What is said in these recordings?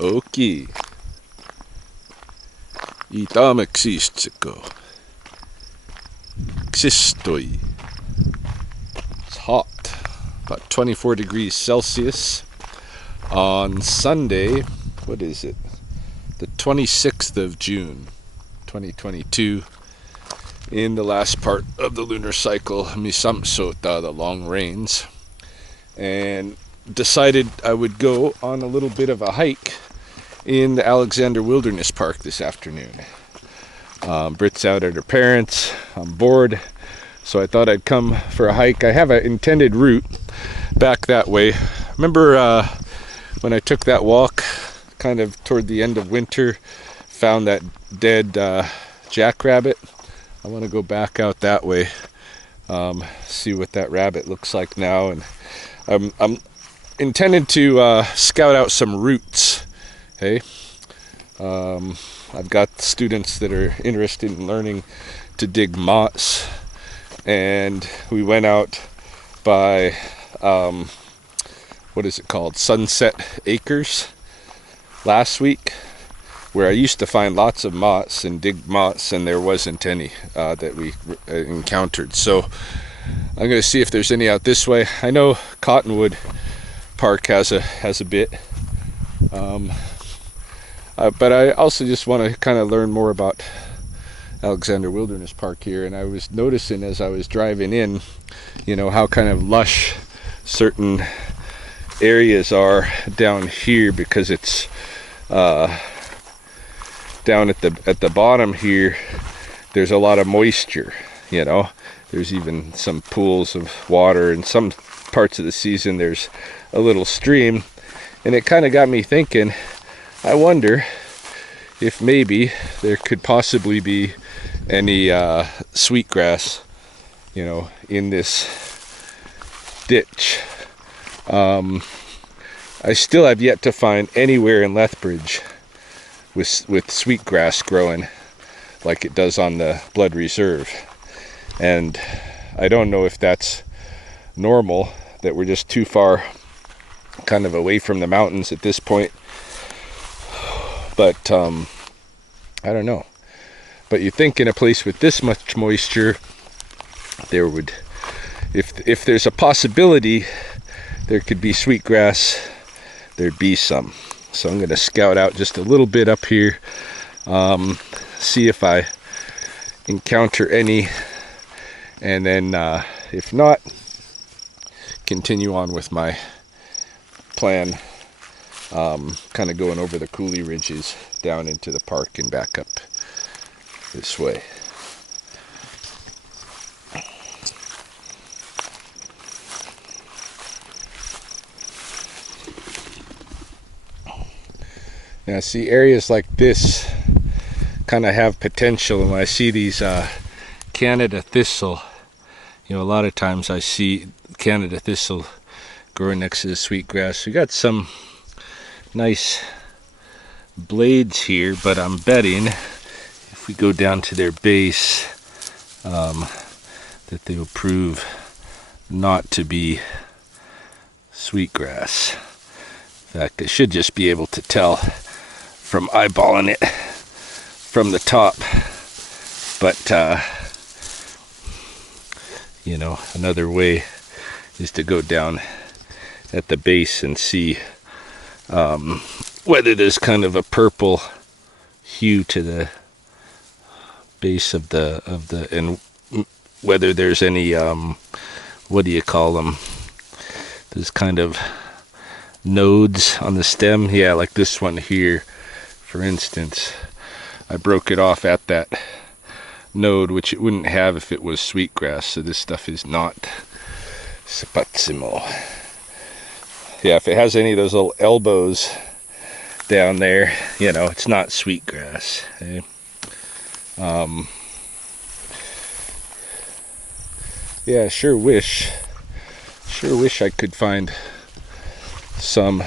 Okay. I tam existiko. Existoi. It's hot. About 24 degrees Celsius. On Sunday, what is it? The 26th of June, 2022. In the last part of the lunar cycle, Misamsota, the long rains. And decided I would go on a little bit of a hike in the Alexander Wilderness Park this afternoon. Brit's out at her parents'. I'm bored, so I thought I'd come for a hike. I have an intended route back that way. Remember when I took that walk kind of toward the end of winter, found that dead jackrabbit? I want to go back out that way, see what that rabbit looks like now, and I'm intended to scout out some routes. Hey, I've got students that are interested in learning to dig moss, and we went out by what is it called, Sunset Acres last week, where I used to find lots of moss and dig moss, and there wasn't any that we encountered. So I'm going to see if there's any out this way. I know Cottonwood Park has a bit, but I also just want to kind of learn more about Alexander Wilderness Park here. And I was noticing as I was driving in, how kind of lush certain areas are down here, because it's down at the bottom here, there's a lot of moisture. There's even some pools of water. In some parts of the season there's a little stream, and it kind of got me thinking, I wonder if maybe there could possibly be any sweetgrass in this ditch. I still have yet to find anywhere in Lethbridge with sweetgrass growing like it does on the Blood Reserve. And I don't know if that's normal, that we're just too far kind of away from the mountains at this point. But I don't know. But you think in a place with this much moisture, there would, if there's a possibility there could be sweetgrass, there'd be some. So I'm going to scout out just a little bit up here, see if I encounter any, and then if not, continue on with my plan, kind of going over the coulee ridges down into the park and back up this way. Now, see, areas like this kind of have potential, and when I see these Canada thistle, a lot of times I see Canada thistle growing next to the sweetgrass. We got some nice blades here, but I'm betting if we go down to their base that they will prove not to be sweetgrass. In fact, I should just be able to tell from eyeballing it from the top, but another way is to go down at the base and see whether there's kind of a purple hue to the base of the and whether there's any what do you call them, there's kind of nodes on the stem. Yeah, like this one here, for instance. I broke it off at that node, which it wouldn't have if it was sweetgrass. So this stuff is not spatsimo. Yeah, if it has any of those little elbows down there, it's not sweetgrass. Okay? Yeah, sure wish I could find some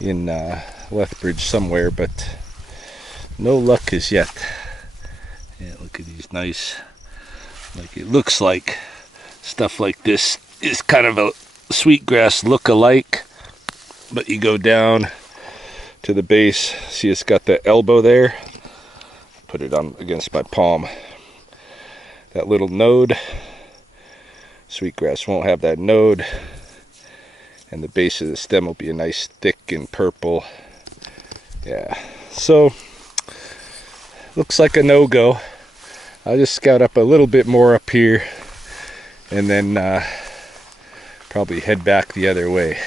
in Lethbridge somewhere, but no luck as yet. Yeah, look at these nice, like it looks like stuff like this is kind of a sweetgrass look-alike, but you go down to the base. See, it's got the elbow there. Put it on against my palm. That little node. Sweetgrass won't have that node. And the base of the stem will be a nice thick and purple. Yeah, so looks like a no-go. I'll just scout up a little bit more up here and then probably head back the other way.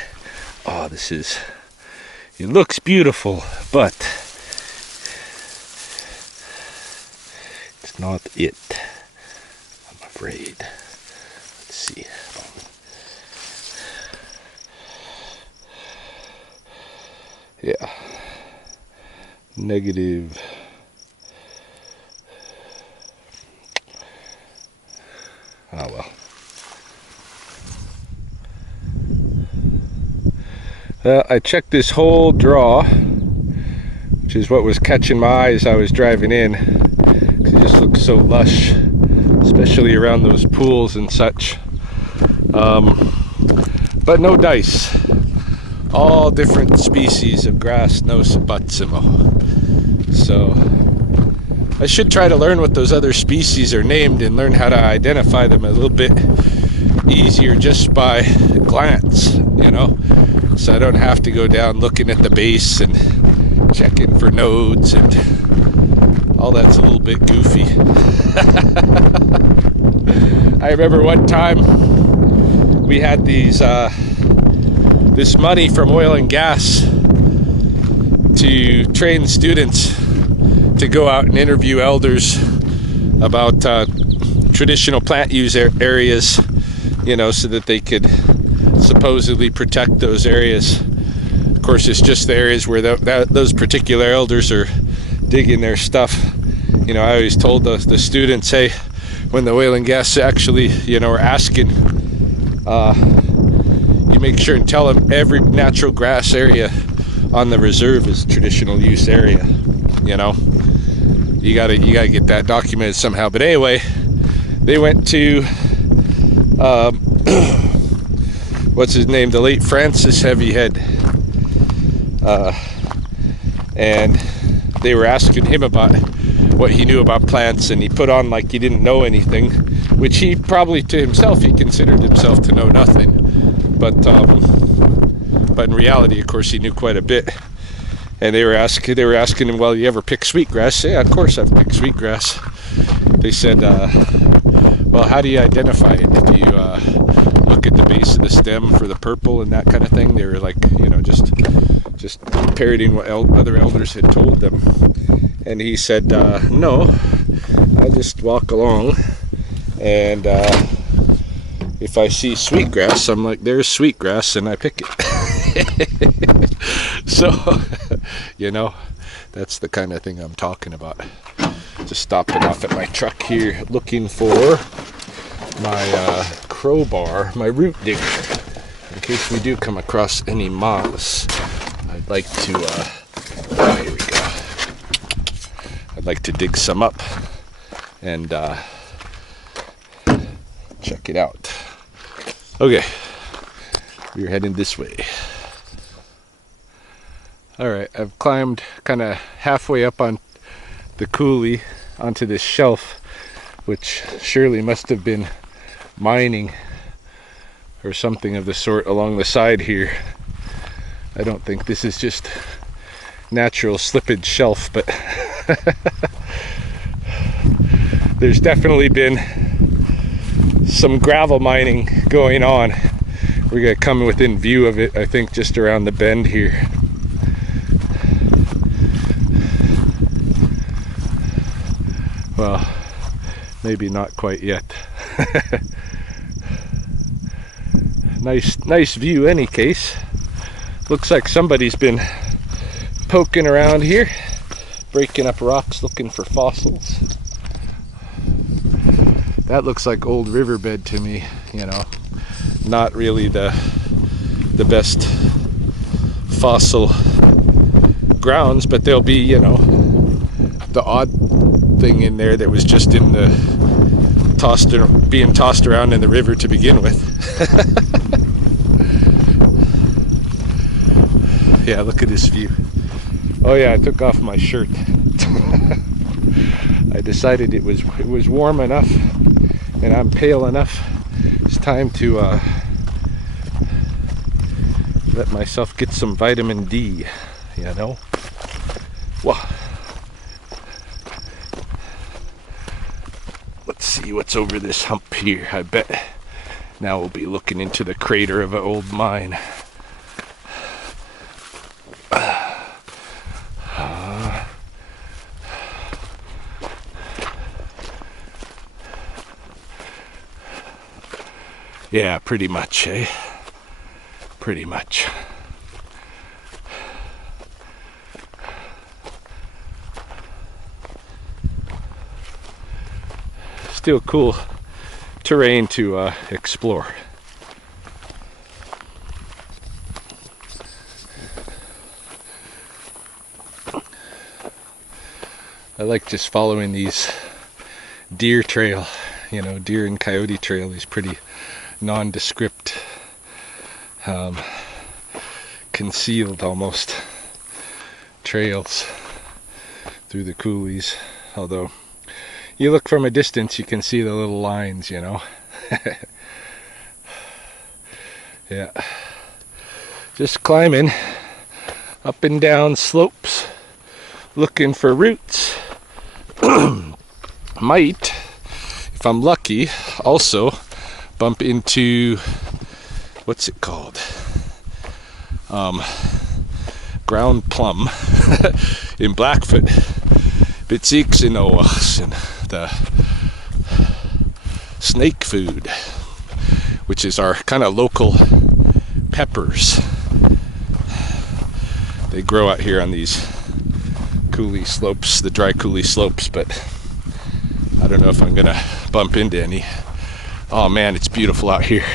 Oh, it looks beautiful, but it's not it, I'm afraid. Let's see. Yeah, negative. Oh well. I checked this whole draw, which is what was catching my eye as I was driving in, because it just looks so lush, especially around those pools and such. But no dice. All different species of grass, no sublime. So I should try to learn what those other species are named and learn how to identify them a little bit easier just by glance, you know, so I don't have to go down looking at the base and checking for nodes, and all that's a little bit goofy. I remember one time we had this money from oil and gas to train students to go out and interview elders about traditional plant use areas, you know, so that they could supposedly protect those areas. Of course, it's just the areas where those particular elders are digging their stuff. You know, I always told the students, hey, when the oil and gas actually, you know, are asking, you make sure and tell them every natural grass area on the reserve is traditional use area. You know, you gotta get that documented somehow. But anyway, they went to what's his name, the late Francis Heavyhead, and they were asking him about what he knew about plants, and he put on like he didn't know anything, which he probably to himself, he considered himself to know nothing. But in reality, of course, he knew quite a bit. And they were asking him, well, you ever pick sweetgrass? Yeah, of course I've picked sweetgrass. They said, well, how do you identify it? Do you look at the base of the stem for the purple and that kind of thing? They were like, you know, just parroting what other elders had told them. And he said, no, I just walk along, and if I see sweetgrass, I'm like, there's sweetgrass, and I pick it. So, you know, that's the kind of thing I'm talking about. Just stopping off at my truck here, looking for my crowbar, my root digger, in case we do come across any moss. I'd like to, here we go. I'd like to dig some up and check it out. Okay, we're heading this way. Alright, I've climbed kind of halfway up on the coulee onto this shelf, which surely must have been mining or something of the sort along the side here. I don't think this is just natural slippage shelf, but there's definitely been some gravel mining going on. We're gonna come within view of it, I think, just around the bend here. Well, maybe not quite yet. Nice view any case. Looks like somebody's been poking around here, breaking up rocks looking for fossils. That looks like old riverbed to me, you know. Not really the best fossil grounds, but there'll be, you know, the odd thing in there that was just in the being tossed around in the river to begin with. Yeah, look at this view. Oh yeah, I took off my shirt. I decided it was warm enough and I'm pale enough. It's time to let myself get some vitamin D, you know. Well, let's see what's over this hump here. I bet now we'll be looking into the crater of an old mine. Yeah, pretty much, eh? Pretty much. Still cool terrain to explore. I like just following these deer trail, you know, deer and coyote trail, these pretty nondescript, concealed almost trails through the coulees. Although you look from a distance, you can see the little lines, you know. Yeah, just climbing up and down slopes, looking for roots. Might, if I'm lucky, also bump into, what's it called? Ground plum in Blackfoot. Bitziks in Oas, and the snake food, which is our kind of local peppers. They grow out here on these coulee slopes, the dry coulee slopes, but I don't know if I'm gonna bump into any. Oh man, it's beautiful out here.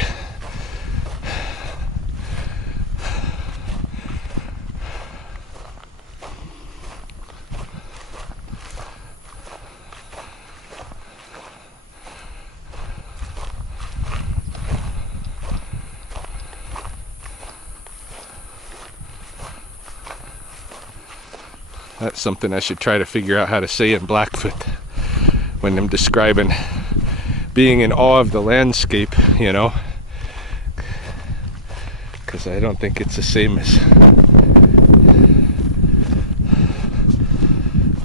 That's something I should try to figure out how to say in Blackfoot when I'm describing being in awe of the landscape, you know, because I don't think it's the same as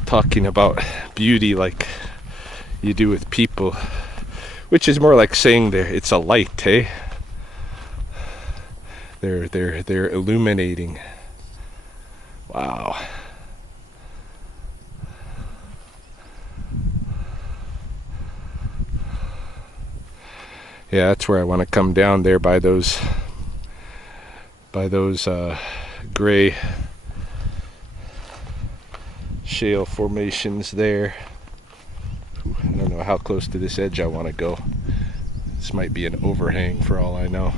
talking about beauty like you do with people, which is more like saying it's a light, eh? They're illuminating. Wow. Yeah, that's where I want to come down there by those gray shale formations there. I don't know how close to this edge I want to go. This might be an overhang for all I know.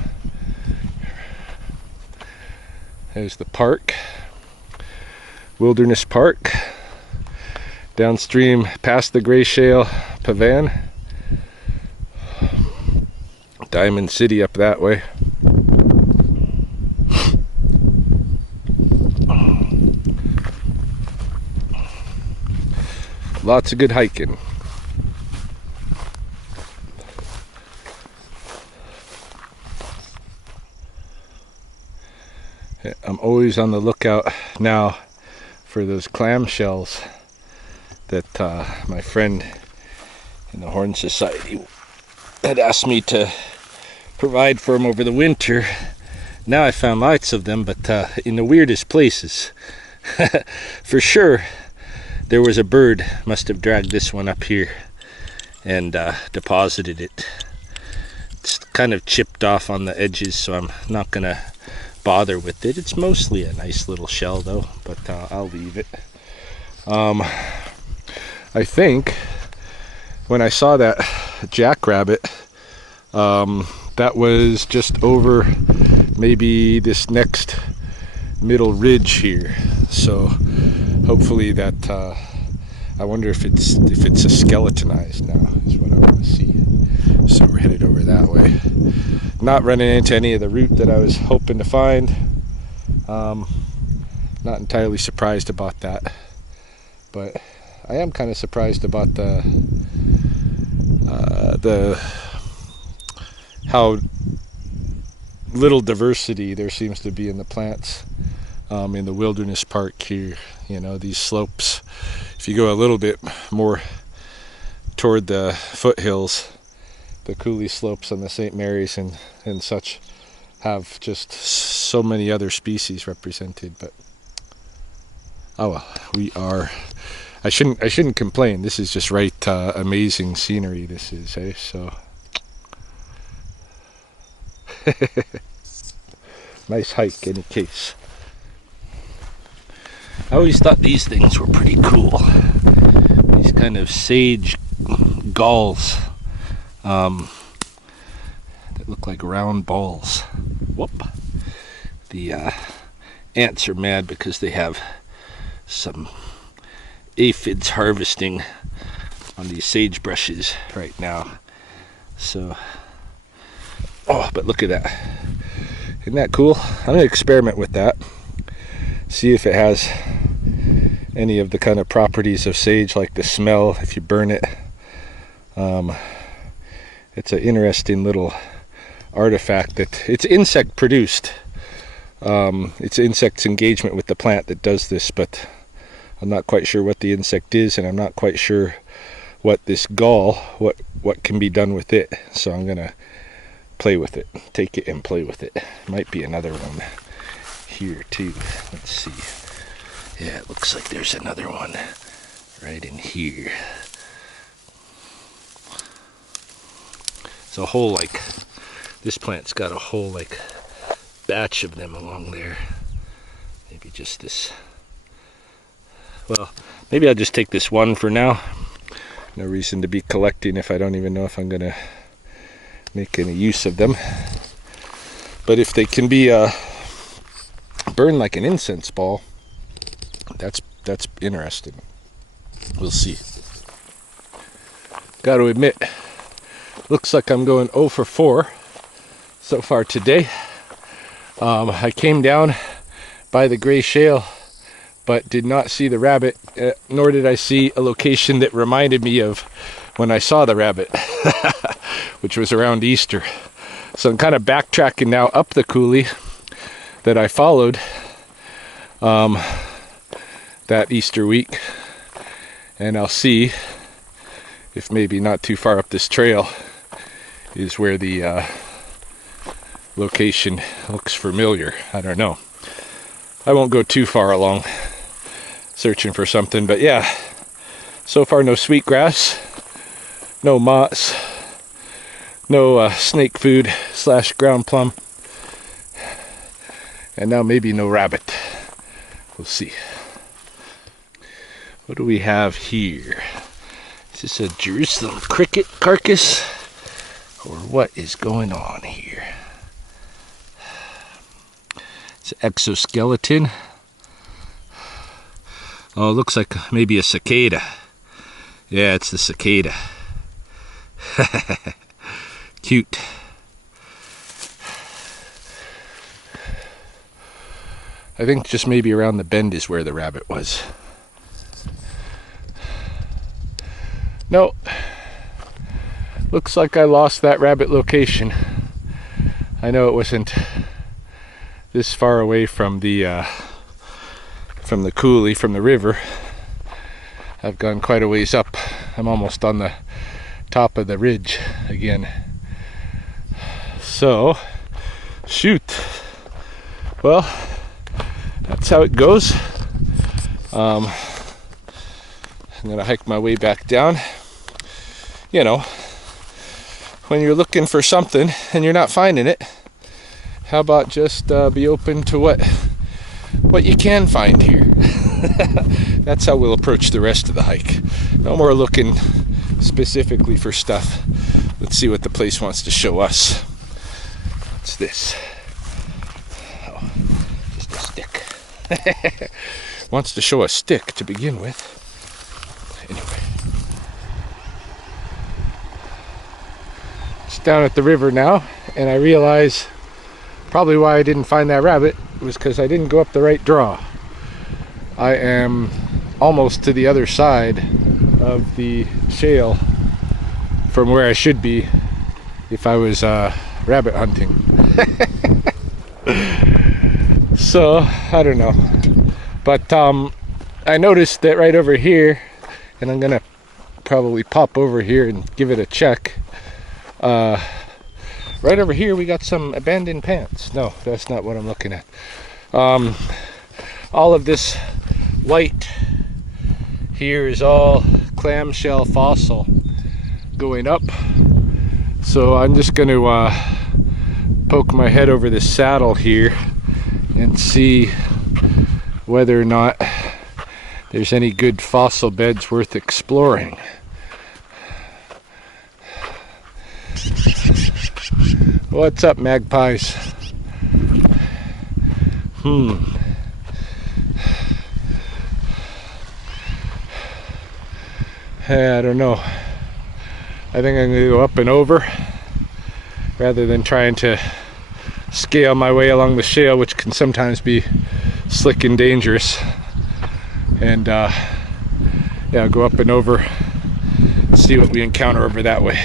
There's the park, Wilderness Park, downstream past the gray shale Pavan. Diamond City up that way. Lots of good hiking. I'm always on the lookout now for those clamshells that my friend in the Horn Society had asked me to provide for him over the winter. Now I found lots of them, but in the weirdest places. For sure, there was a bird must have dragged this one up here and deposited it. It's kind of chipped off on the edges, so I'm not gonna bother with it. It's mostly a nice little shell though, but I'll leave it. I think when I saw that jackrabbit, that was just over maybe this next middle ridge here. So hopefully that I wonder if it's a skeletonized now is what I want to see. So we're headed over that way. Not running into any of the route that I was hoping to find. Not entirely surprised about that, but I am kind of surprised about the how little diversity there seems to be in the plants in the wilderness park here. You know, these slopes, if you go a little bit more toward the foothills, the coulee slopes on the St. Mary's and such have just so many other species represented. But oh well, I shouldn't complain. This is just right amazing scenery, this is, eh? So nice hike, any case. I always thought these things were pretty cool. These kind of sage galls that look like round balls. Whoop. The ants are mad because they have some aphids harvesting on these sagebrushes right now. So, oh, but look at that. Isn't that cool? I'm going to experiment with that. See if it has any of the kind of properties of sage, like the smell if you burn it. It's an interesting little artifact that it's insect produced. It's insect's engagement with the plant that does this, but I'm not quite sure what the insect is, and I'm not quite sure what this gall, what can be done with it. So I'm gonna play with it, take it and play with it. Might be another one here too. Let's see. Yeah, it looks like there's another one right in here. It's a whole, like, this plant's got a whole, like, batch of them along there. Maybe just this. Well, maybe I'll just take this one for now. No reason to be collecting if I don't even know if I'm gonna make any use of them. But if they can be burned like an incense ball, that's interesting. We'll see. Got to admit, looks like I'm going 0 for 4 so far today. I came down by the gray shale, but did not see the rabbit, nor did I see a location that reminded me of when I saw the rabbit, which was around Easter. So I'm kind of backtracking now up the coulee that I followed that Easter week, and I'll see if maybe not too far up this trail is where the location looks familiar. I don't know. I won't go too far along searching for something, but yeah, so far no sweetgrass, no moss, no snake food / ground plum, and now maybe no rabbit. We'll see. What do we have here? Is this a Jerusalem cricket carcass, or what is going on here? It's an exoskeleton. Oh, it looks like maybe a cicada. Yeah, it's the cicada. Cute. I think just maybe around the bend is where the rabbit was. No. Looks like I lost that rabbit location. I know it wasn't this far away from the coulee, from the river. I've gone quite a ways up. I'm almost on the top of the ridge again. So, shoot. Well, that's how it goes. I'm gonna hike my way back down. You know, when you're looking for something and you're not finding it, how about just be open to what you can find here? That's how we'll approach the rest of the hike. No more looking specifically for stuff. Let's see what the place wants to show us. What's this? Oh, just a stick. Wants to show a stick to begin with. Anyway. It's down at the river now, and I realize probably why I didn't find that rabbit was because I didn't go up the right draw. I am almost to the other side of the shale from where I should be if I was rabbit hunting. So I don't know, but I noticed that right over here, and I'm gonna probably pop over here and give it a check. Right over here we got some abandoned pants. No, that's not what I'm looking at. All of this white here is all clamshell fossil going up. So I'm just going to poke my head over this saddle here and see whether or not there's any good fossil beds worth exploring. What's up, magpies? I don't know. I think I'm going to go up and over rather than trying to scale my way along the shale, which can sometimes be slick and dangerous. And yeah, go up and over, see what we encounter over that way.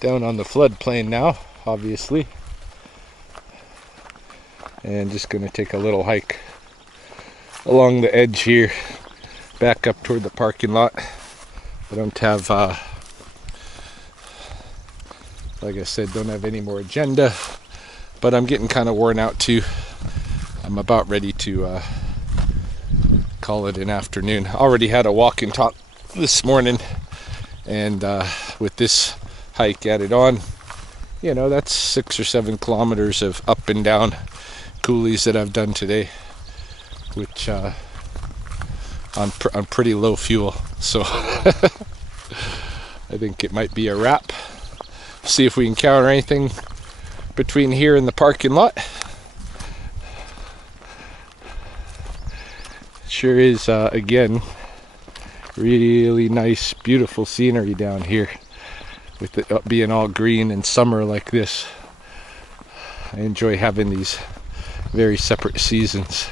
Down on the floodplain now, obviously, and just going to take a little hike along the edge here, back up toward the parking lot. I don't have, like I said, don't have any more agenda, but I'm getting kind of worn out too. I'm about ready to call it an afternoon. Already had a walk and talk this morning, and with this hike added on, you know, that's 6 or 7 kilometers of up and down coulees that I've done today, which on pretty low fuel. So I think it might be a wrap. See if we encounter anything between here and the parking lot. Sure is, again, really nice, beautiful scenery down here. With it being all green and summer like this, I enjoy having these very separate seasons.